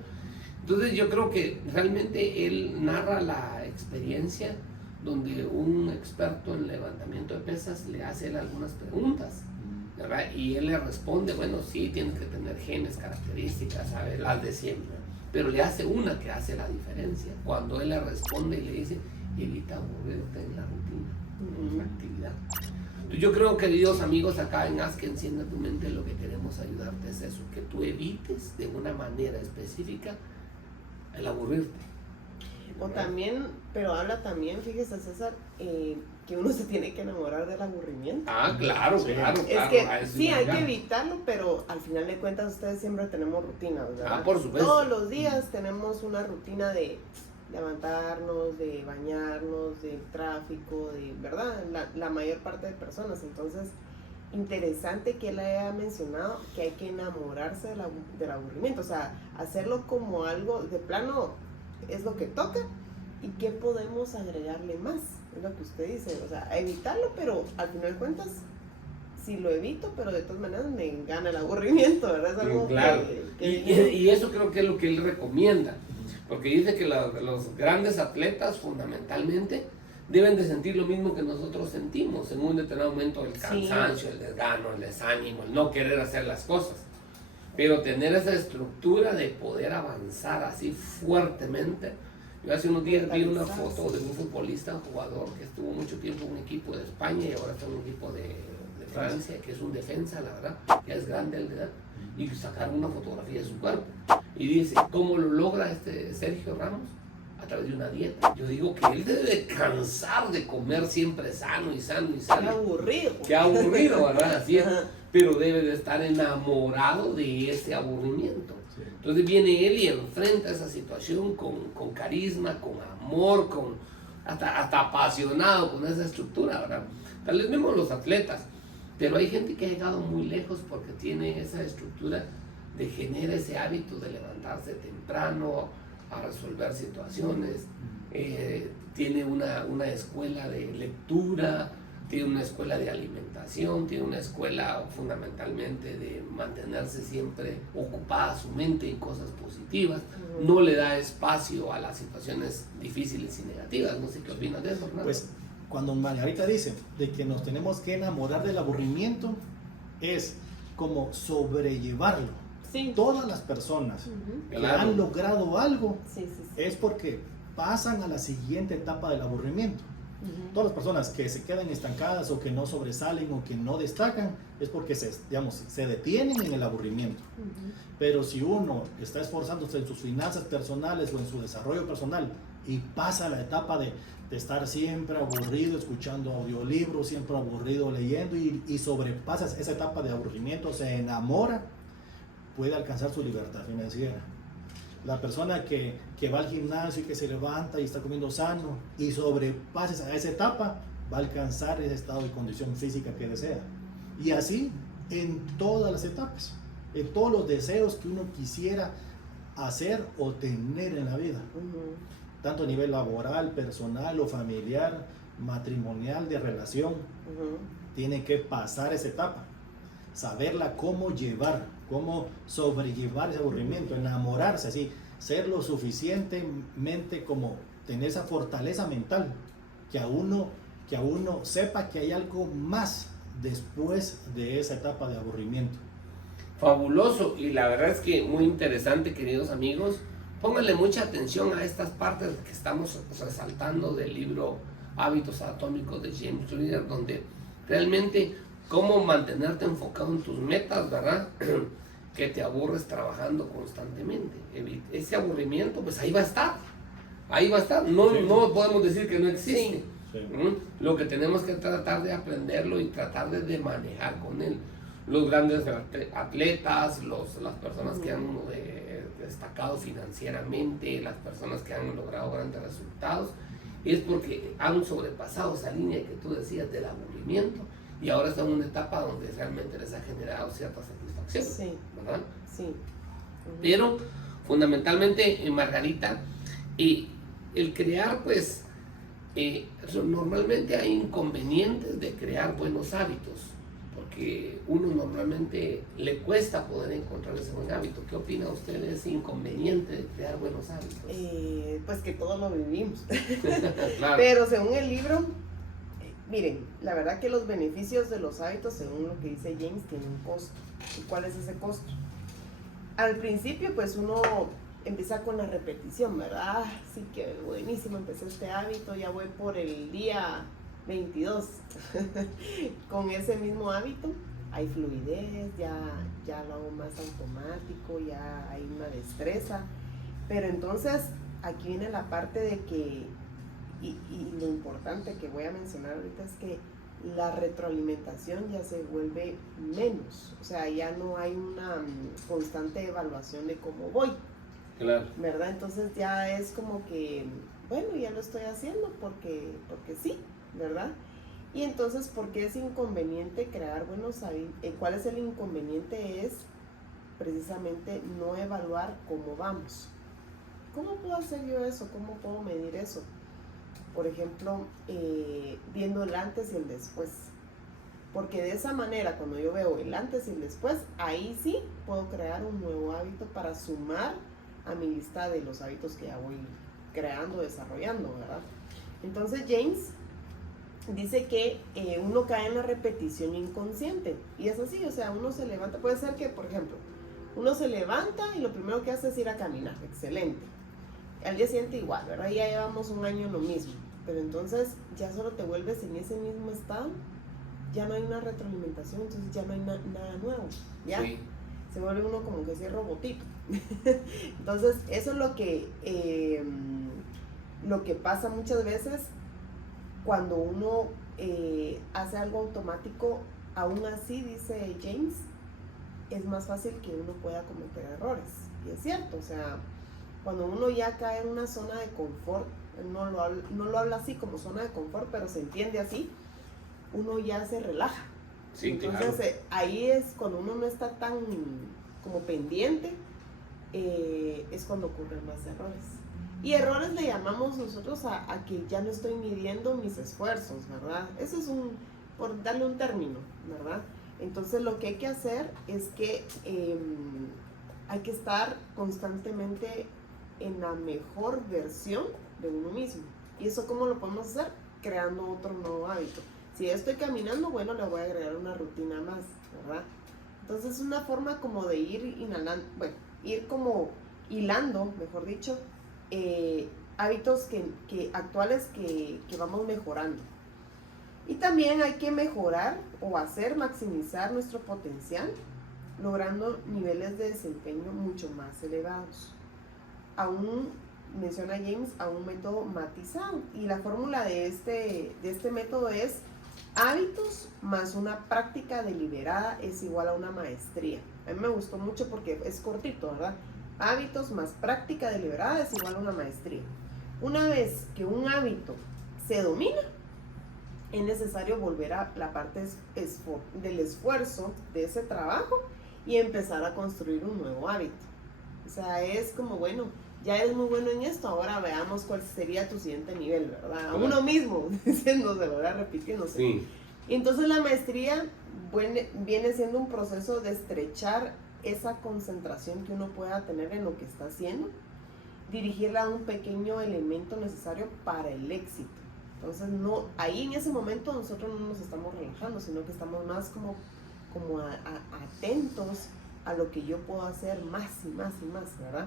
entonces yo creo que realmente él narra la experiencia donde un experto en levantamiento de pesas le hace él algunas preguntas, ¿verdad? Y él le responde, bueno, sí, tienes que tener genes, características, ¿sabes? Las de siempre. Pero le hace una que hace la diferencia. Cuando él le responde y le dice, evita aburrirte en la rutina, en la actividad. Entonces, yo creo, queridos amigos, acá en Haz que Encienda Tu Mente, lo que queremos ayudarte es eso, que tú evites de una manera específica el aburrirte. O también, pero habla también, fíjese César, que uno se tiene que enamorar del aburrimiento. Ah, claro, Sí. claro, Es claro. que a eso sí, iba hay ya. que evitarlo, pero al final de cuentas ustedes siempre tenemos rutinas, ¿verdad? Ah, por supuesto. Todos los días tenemos una rutina de levantarnos, de bañarnos, del tráfico, de, ¿verdad? La mayor parte de personas. Entonces, interesante que él haya mencionado que hay que enamorarse del aburrimiento, o sea, hacerlo como algo de plano, es lo que toca y qué podemos agregarle más, es lo que usted dice, o sea, evitarlo, pero al final de cuentas, si lo evito, pero de todas maneras me gana el aburrimiento, ¿verdad? Es algo Claro. que Y eso creo que es lo que él recomienda, porque dice que los grandes atletas fundamentalmente deben de sentir lo mismo que nosotros sentimos en un determinado momento, el cansancio, el desgano, el desánimo, el no querer hacer las cosas, pero tener esa estructura de poder avanzar así fuertemente. Yo hace unos días vi una foto de un futbolista, un jugador que estuvo mucho tiempo en un equipo de España y ahora está en un equipo de Francia, que es un defensa, la verdad, ya es grande el de edad, y sacaron una fotografía de su cuerpo y dice, ¿cómo lo logra este Sergio Ramos? A través de una dieta. Yo digo que él debe de cansar de comer siempre sano y sano y qué sano. aburrido. Qué aburrido, ¿verdad? Así es. Ajá. Pero debe de estar enamorado de ese aburrimiento. Sí. Entonces viene él y enfrenta esa situación con carisma, con amor, hasta apasionado con esa estructura, ¿verdad? Tal vez vemos los atletas, pero hay gente que ha llegado muy lejos porque tiene esa estructura de generar ese hábito de levantarse temprano a resolver situaciones, tiene una escuela de lectura, tiene una escuela de alimentación, tiene una escuela fundamentalmente de mantenerse siempre ocupada su mente en cosas positivas, no le da espacio a las situaciones difíciles y negativas. No sé qué opinas de eso, Fernando. Pues cuando Margarita dice de que nos tenemos que enamorar del aburrimiento, es como sobrellevarlo. Sí. Todas las personas que Claro. han logrado algo Sí. es porque pasan a la siguiente etapa del aburrimiento. Todas las personas que se quedan estancadas o que no sobresalen o que no destacan es porque se detienen en el aburrimiento. Pero si uno está esforzándose en sus finanzas personales o en su desarrollo personal y pasa a la etapa de estar siempre aburrido escuchando audiolibros, siempre aburrido leyendo y sobrepasa esa etapa de aburrimiento, se enamora, puede alcanzar su libertad financiera. La persona que va al gimnasio y que se levanta y está comiendo sano y sobrepasa a esa etapa, va a alcanzar ese estado de condición física que desea. Y así en todas las etapas, en todos los deseos que uno quisiera hacer o tener en la vida. Tanto a nivel laboral, personal o familiar, matrimonial, de relación, tiene que pasar esa etapa, saberla cómo llevar, cómo sobrellevar ese aburrimiento, enamorarse así, ser lo suficientemente como tener esa fortaleza mental, que a uno sepa que hay algo más después de esa etapa de aburrimiento. Fabuloso, y la verdad es que muy interesante, queridos amigos. Pónganle mucha atención a estas partes que estamos resaltando del libro Hábitos Atómicos de James Clear, donde realmente cómo mantenerte enfocado en tus metas, ¿verdad? Que te aburres trabajando constantemente. Ese aburrimiento, pues ahí va a estar. Ahí va a estar. No, Sí. no podemos decir que no existe. Sí. Lo que tenemos que tratar de aprenderlo y tratar de manejar con él. Los grandes atletas, las personas que han destacado financieramente, las personas que han logrado grandes resultados, es porque han sobrepasado esa línea que tú decías del aburrimiento y ahora están en una etapa donde realmente les ha generado cierta satisfacción, Sí. ¿verdad? Sí. Pero fundamentalmente, Margarita, el crear, pues, normalmente hay inconvenientes de crear buenos hábitos, porque uno normalmente le cuesta poder encontrar ese buen hábito. ¿Qué opina usted de ese inconveniente de crear buenos hábitos? Pues que todos lo vivimos. Claro. Pero según el libro, miren, la verdad que los beneficios de los hábitos, según lo que dice James, tienen un costo. ¿Y cuál es ese costo? Al principio, pues uno empieza con la repetición, ¿verdad? Sí, que buenísimo, empecé este hábito, ya voy por el día 22. Con ese mismo hábito hay fluidez, ya lo hago más automático, ya hay una destreza. Pero entonces aquí viene la parte de que, y lo importante que voy a mencionar ahorita es que la retroalimentación ya se vuelve menos, o sea, ya no hay una constante evaluación de cómo voy, Claro. ¿verdad? Entonces ya es como que, bueno, ya lo estoy haciendo porque sí, ¿verdad? Y entonces, ¿por qué es inconveniente crear buenos hábitos? ¿Cuál es el inconveniente? Es precisamente no evaluar cómo vamos. ¿Cómo puedo hacer yo eso? ¿Cómo puedo medir eso? Por ejemplo, viendo el antes y el después. Porque de esa manera, cuando yo veo el antes y el después, ahí sí puedo crear un nuevo hábito para sumar a mi lista de los hábitos que ya voy creando, desarrollando, ¿verdad? Entonces James dice que uno cae en la repetición inconsciente. Y es así, o sea, uno se levanta, puede ser que, por ejemplo, uno se levanta y lo primero que hace es ir a caminar, excelente. Al día siguiente igual, ¿verdad? Ya llevamos un año lo mismo. Pero entonces ya solo te vuelves en ese mismo estado, ya no hay una retroalimentación, entonces ya no hay nada nuevo, ¿ya? Sí. Se vuelve uno como que ese robotito. Entonces, eso es lo que pasa muchas veces cuando uno hace algo automático. Aún así, dice James, es más fácil que uno pueda cometer errores. Y es cierto, o sea, cuando uno ya cae en una zona de confort, no lo habla así como zona de confort, pero se entiende así, uno ya se relaja. Sí, Entonces claro. Ahí es cuando uno no está tan como pendiente, es cuando ocurren más errores. Y errores le llamamos nosotros a que ya no estoy midiendo mis esfuerzos, ¿verdad? Eso es por darle un término, ¿verdad? Entonces lo que hay que hacer es que hay que estar constantemente en la mejor versión de uno mismo. ¿Y eso cómo lo podemos hacer? Creando otro nuevo hábito. Si yo estoy caminando, bueno, le voy a agregar una rutina más, ¿verdad? Entonces es una forma como de ir inhalando, bueno, ir como hilando, mejor dicho, hábitos actuales que vamos mejorando. Y también hay que mejorar o maximizar nuestro potencial, logrando niveles de desempeño mucho más elevados. Aún menciona James a un método matizado, y la fórmula de este método es: hábitos más una práctica deliberada es igual a una maestría. A mí me gustó mucho porque es cortito, ¿verdad? Hábitos más práctica deliberada es igual a una maestría. Una vez que un hábito se domina, es necesario volver a la parte del esfuerzo de ese trabajo y empezar a construir un nuevo hábito. O sea, es como, bueno, ya eres muy bueno en esto, ahora veamos cuál sería tu siguiente nivel, ¿verdad? A uno mismo, diciéndose, ¿verdad? Repitiéndose. Sí. Entonces la maestría viene siendo un proceso de estrechar esa concentración que uno pueda tener en lo que está haciendo, dirigirla a un pequeño elemento necesario para el éxito. Entonces ahí en ese momento nosotros no nos estamos relajando, sino que estamos más como atentos a lo que yo puedo hacer más y más y más, ¿verdad?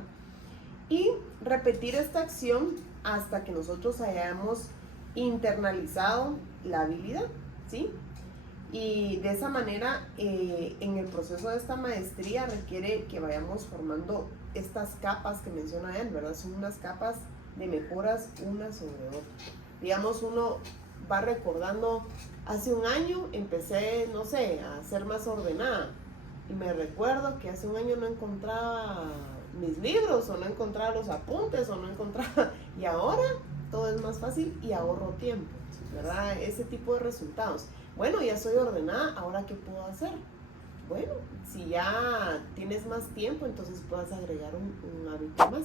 Y repetir esta acción hasta que nosotros hayamos internalizado la habilidad, ¿sí? Y de esa manera, en el proceso de esta maestría requiere que vayamos formando estas capas que menciona él, ¿verdad? Son unas capas de mejoras una sobre otra. Digamos, uno va recordando, hace un año empecé, no sé, a ser más ordenada. Y me recuerdo que hace un año no encontraba mis libros, o no encontraba los apuntes, o no encontraba... Y ahora todo es más fácil y ahorro tiempo, ¿verdad? Ese tipo de resultados. Bueno, ya soy ordenada, ¿ahora qué puedo hacer? Bueno, si ya tienes más tiempo, entonces puedes agregar un hábito más,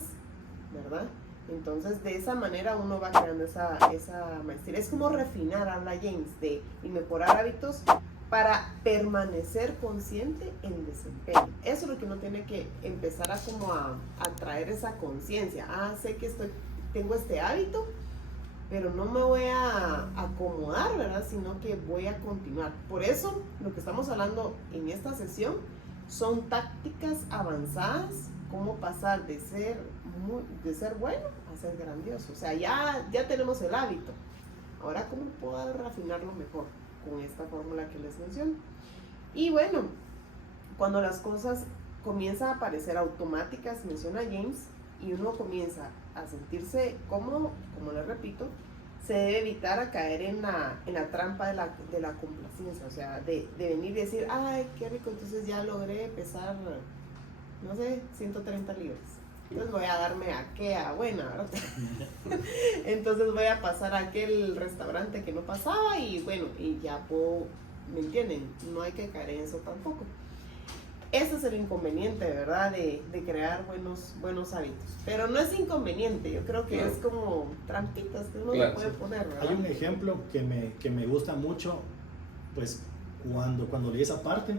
¿verdad? Entonces, de esa manera uno va creando esa maestría. Es como refinar, habla James, y mejorar hábitos para permanecer consciente en desempeño. Eso es lo que uno tiene que empezar a traer esa conciencia. Sé que tengo este hábito, pero no me voy a acomodar, ¿verdad? Sino que voy a continuar. Por eso, lo que estamos hablando en esta sesión son tácticas avanzadas, cómo pasar de ser bueno a ser grandioso. O sea, ya tenemos el hábito. Ahora, ¿cómo puedo refinarlo mejor? Con esta fórmula que les menciono. Y bueno, cuando las cosas comienzan a parecer automáticas, menciona James, y uno comienza a sentirse cómodo, como les repito, se debe evitar a caer en la trampa de la complacencia. O sea, de venir y decir, ay, qué rico, entonces ya logré pesar, no sé, 130 libras. Entonces voy a darme aquella buena, ¿verdad? Entonces voy a pasar a aquel restaurante que no pasaba y bueno, y ya puedo, ¿me entienden? No hay que caer en eso tampoco. Ese es el inconveniente, ¿verdad? De crear buenos hábitos. Pero no es inconveniente, yo creo que es como trampitas que uno le puede poner, ¿verdad? Hay un ejemplo que me gusta mucho, pues cuando leí esa parte,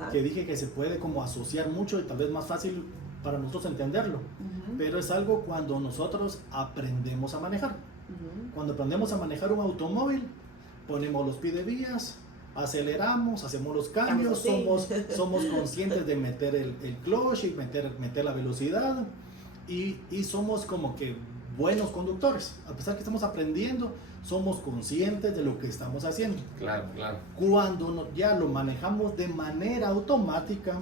Ajá. que dije que se puede como asociar mucho y tal vez más fácil para nosotros entenderlo, pero es algo cuando nosotros aprendemos a manejar. Cuando aprendemos a manejar un automóvil, ponemos los pidevías, aceleramos, hacemos los cambios, somos conscientes de meter el clutch y meter la velocidad y somos como que buenos conductores. A pesar que estamos aprendiendo, somos conscientes de lo que estamos haciendo. Claro, claro. Cuando ya lo manejamos de manera automática,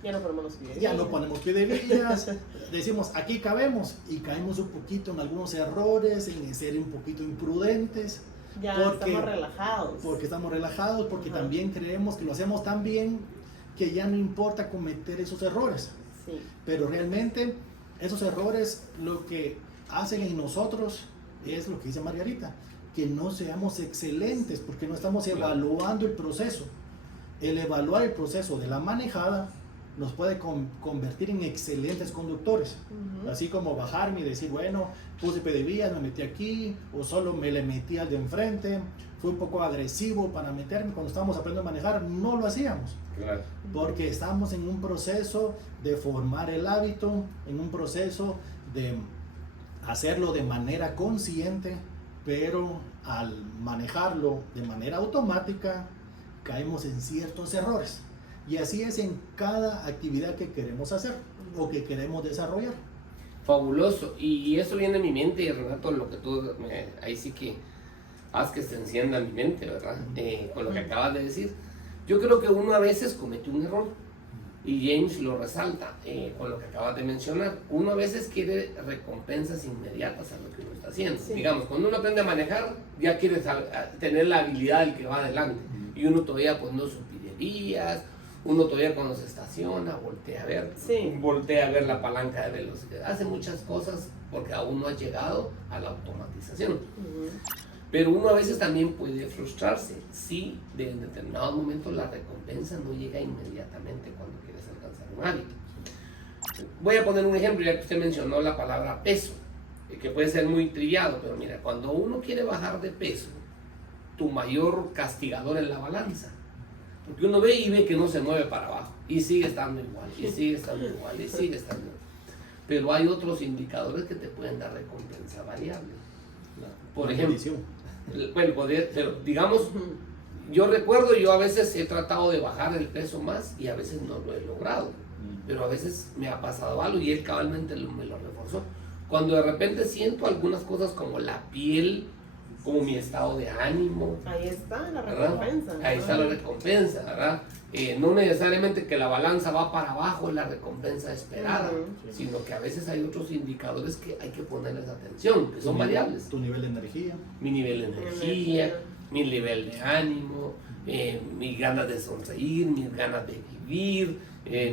ya no ponemos los pidevías. Ya no ponemos pidevías, decimos aquí cabemos y caemos un poquito en algunos errores, en ser un poquito imprudentes. Ya estamos relajados. Porque estamos relajados, porque Ajá. también creemos que lo hacemos tan bien que ya no importa cometer esos errores. Sí. Pero realmente esos errores lo que hacen en nosotros es lo que dice Margarita, que no seamos excelentes porque no estamos evaluando el proceso. El evaluar el proceso de la manejada nos puede convertir en excelentes conductores. Así como bajarme y decir, bueno, puse PDVías, me metí aquí, o solo me le metí al de enfrente, fui un poco agresivo para meterme. Cuando estábamos aprendiendo a manejar, no lo hacíamos. Claro. Porque estamos en un proceso de formar el hábito, en un proceso de hacerlo de manera consciente, pero al manejarlo de manera automática, caemos en ciertos errores. Y así es en cada actividad que queremos hacer o que queremos desarrollar. Fabuloso. Y eso viene a mi mente, y Renato, lo que tú, ahí sí que haz que se encienda mi mente, ¿verdad? Con lo que acabas de decir. Yo creo que uno a veces comete un error, y James lo resalta con lo que acabas de mencionar. Uno a veces quiere recompensas inmediatas a lo que uno está haciendo. Sí. Digamos, cuando uno aprende a manejar, ya quiere tener la habilidad del que va adelante. Y uno todavía pues no pide vías, uno todavía cuando se estaciona, voltea a ver la palanca de velocidad, hace muchas cosas porque aún no ha llegado a la automatización. Pero uno a veces también puede frustrarse si en determinados momentos la recompensa no llega inmediatamente cuando quieres alcanzar un hábito. Voy a poner un ejemplo, ya que usted mencionó la palabra peso, que puede ser muy trillado, pero mira, cuando uno quiere bajar de peso, tu mayor castigador es la balanza. Porque uno ve que no se mueve para abajo y sigue estando igual, y sigue estando igual, y sigue estando igual. Pero hay otros indicadores que te pueden dar recompensa variable. Por ejemplo, bueno, pero digamos, yo recuerdo, yo a veces he tratado de bajar el peso más y a veces no lo he logrado. Pero a veces me ha pasado algo y él cabalmente me lo reforzó. Cuando de repente siento algunas cosas como la piel, como mi estado de ánimo. Ahí está la ¿verdad? recompensa. Ahí está la recompensa, ¿verdad? No necesariamente que la balanza va para abajo es la recompensa esperada, sino que a veces hay otros indicadores que hay que ponerles atención, que son variables. Tu nivel de energía. Mi nivel de energía, mi nivel de ánimo, mis ganas de sonreír, mis ganas de vivir,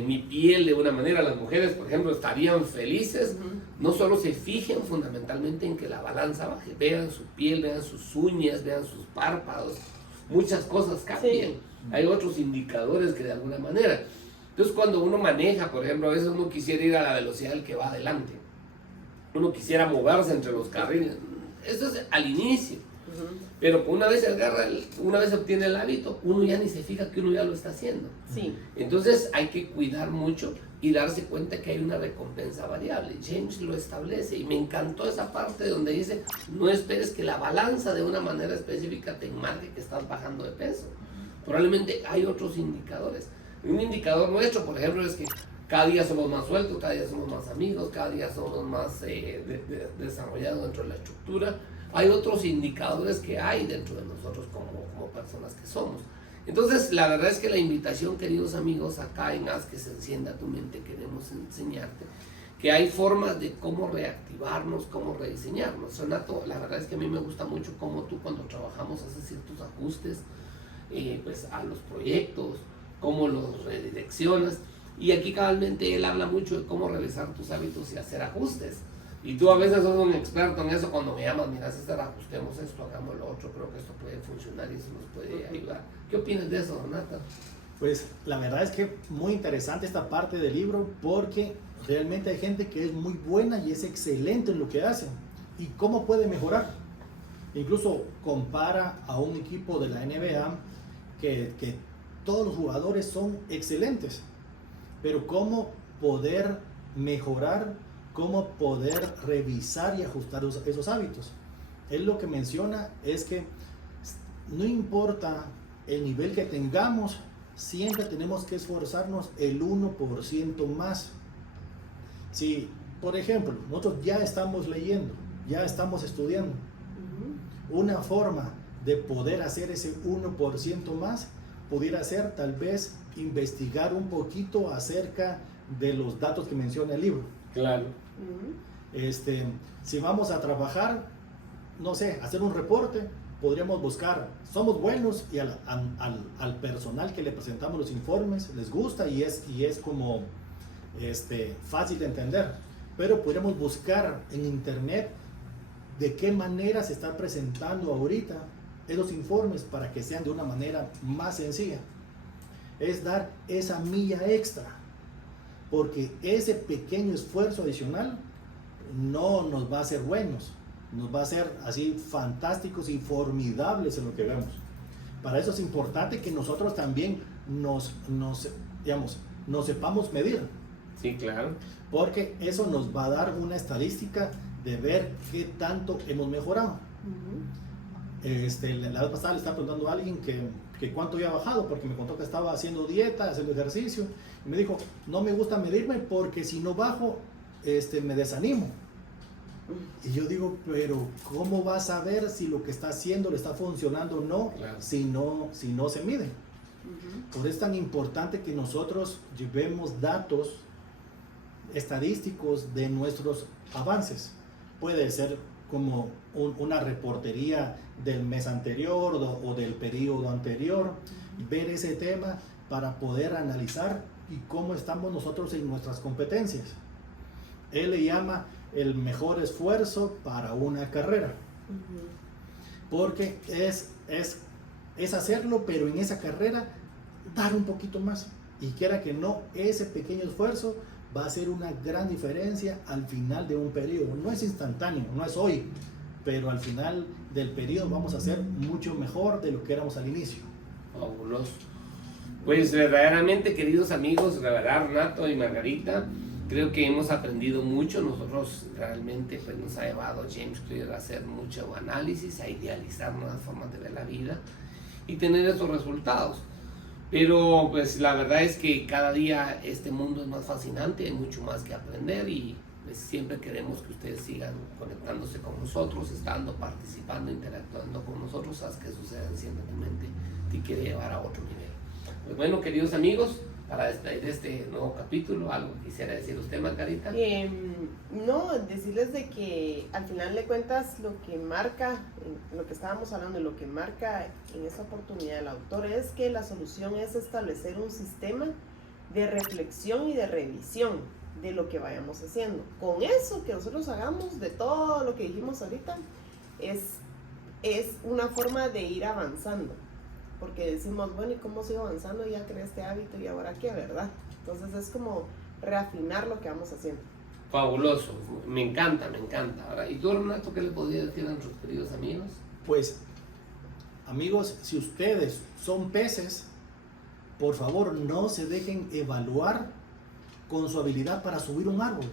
mi piel de una manera. Las mujeres, por ejemplo, estarían felices, no solo se fijen fundamentalmente en que la balanza baje, vean su piel, vean sus uñas, vean sus párpados, muchas cosas cambian. Sí. Hay otros indicadores que de alguna manera. Entonces cuando uno maneja, por ejemplo, a veces uno quisiera ir a la velocidad del que va adelante, uno quisiera moverse entre los carriles, eso es al inicio. Pero una vez una vez obtiene el hábito, uno ya ni se fija que uno ya lo está haciendo. Sí. Entonces hay que cuidar mucho y darse cuenta que hay una recompensa variable. James lo establece y me encantó esa parte donde dice, no esperes que la balanza de una manera específica te marque que estás bajando de peso. Probablemente hay otros indicadores. Un indicador nuestro, por ejemplo, es que cada día somos más sueltos, cada día somos más amigos, cada día somos más desarrollados dentro de la estructura. Hay otros indicadores que hay dentro de nosotros como personas que somos. Entonces, la verdad es que la invitación, queridos amigos, acá en Haz que se encienda tu mente, queremos enseñarte que hay formas de cómo reactivarnos, cómo rediseñarnos. Renato, la verdad es que a mí me gusta mucho cómo tú cuando trabajamos haces ciertos ajustes pues a los proyectos, cómo los redireccionas. Y aquí cabalmente él habla mucho de cómo revisar tus hábitos y hacer ajustes. Y tú a veces sos un experto en eso cuando me llamas, mira, César, ajustemos esto, hagamos lo otro, creo que esto puede funcionar y eso nos puede ayudar. ¿Qué opinas de eso, Renata? Pues la verdad es que muy interesante esta parte del libro porque realmente hay gente que es muy buena y es excelente en lo que hace. ¿Y cómo puede mejorar? Incluso compara a un equipo de la NBA que todos los jugadores son excelentes, pero cómo poder mejorar, cómo poder revisar y ajustar esos hábitos. Él lo que menciona es que no importa el nivel que tengamos, siempre tenemos que esforzarnos el 1% más. Si, por ejemplo, nosotros ya estamos leyendo, ya estamos estudiando, una forma de poder hacer ese 1% más pudiera ser tal vez investigar un poquito acerca de los datos que menciona el libro. Claro. Si vamos a trabajar, no sé, hacer un reporte, podríamos buscar, somos buenos y al personal que le presentamos los informes les gusta y es como fácil de entender, pero podríamos buscar en internet de qué manera se están presentando ahorita esos informes para que sean de una manera más sencilla. Es dar esa milla extra, porque ese pequeño esfuerzo adicional no nos va a hacer buenos, nos va a hacer así fantásticos y formidables en lo que vemos. Para eso es importante que nosotros también nos sepamos medir. Sí, claro. Porque eso nos va a dar una estadística de ver qué tanto hemos mejorado. La vez pasada le estaba preguntando a alguien que cuánto había bajado, porque me contó que estaba haciendo dieta, haciendo ejercicio, y me dijo, no me gusta medirme porque si no bajo, me desanimo. Y yo digo, pero ¿cómo vas a ver si lo que está haciendo le está funcionando o no, claro, si no se mide? Por eso es tan importante que nosotros llevemos datos estadísticos de nuestros avances. Puede ser como una reportería del mes anterior o del periodo anterior, ver ese tema para poder analizar y cómo estamos nosotros en nuestras competencias. Él le llama el mejor esfuerzo para una carrera, porque es hacerlo, pero en esa carrera dar un poquito más, y quiera que no, ese pequeño esfuerzo va a hacer una gran diferencia al final de un periodo. No es instantáneo, no es hoy, pero al final del periodo vamos a ser mucho mejor de lo que éramos al inicio. Fabuloso. Pues verdaderamente, queridos amigos, la verdad, Renato y Margarita, creo que hemos aprendido mucho. Nosotros realmente pues, nos ha llevado James Clear a hacer mucho análisis, a idealizar nuevas formas de ver la vida y tener esos resultados. Pero pues la verdad es que cada día este mundo es más fascinante, hay mucho más que aprender y pues, siempre queremos que ustedes sigan conectándose con nosotros, estando, participando, interactuando con nosotros. Haz que suceda, enciende tu mente, te quiere llevar a otro nivel. Pues bueno, queridos amigos, para despedir este nuevo capítulo, ¿algo quisiera decir usted, Margarita? No, decirles de que al final de cuentas lo que marca, lo que estábamos hablando, lo que marca en esta oportunidad el autor es que la solución es establecer un sistema de reflexión y de revisión de lo que vayamos haciendo. Con eso que nosotros hagamos, de todo lo que dijimos ahorita, es una forma de ir avanzando. Porque decimos, bueno, ¿y cómo sigo avanzando? Ya creé este hábito y ahora qué, ¿verdad? Entonces es como reafinar lo que vamos haciendo. Fabuloso, me encanta, me encanta. Ahora, ¿y tú, Renato, qué le podrías decir a nuestros queridos amigos? Pues, amigos, si ustedes son peces, por favor no se dejen evaluar con su habilidad para subir un árbol.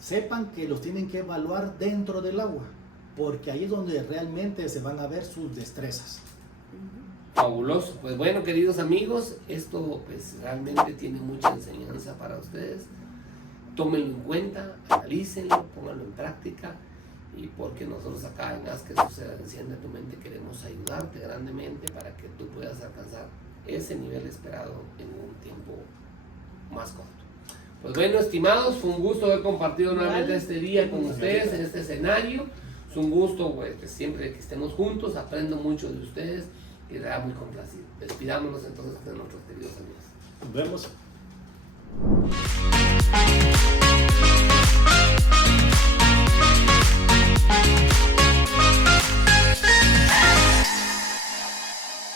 Sepan que los tienen que evaluar dentro del agua, porque ahí es donde realmente se van a ver sus destrezas. Fabuloso. Pues bueno, queridos amigos, esto pues realmente tiene mucha enseñanza para ustedes. Tómenlo en cuenta, analícenlo, pónganlo en práctica, y porque nosotros acá en Haz que Suceda, Enciende tu Mente, queremos ayudarte grandemente para que tú puedas alcanzar ese nivel esperado en un tiempo más corto. Pues bueno, estimados, fue un gusto haber compartido nuevamente este día con ustedes en este escenario. Es un gusto, pues, siempre que estemos juntos, aprendo mucho de ustedes y de verdad muy complacido. Despidámonos entonces de nuestros queridos amigos. Nos vemos.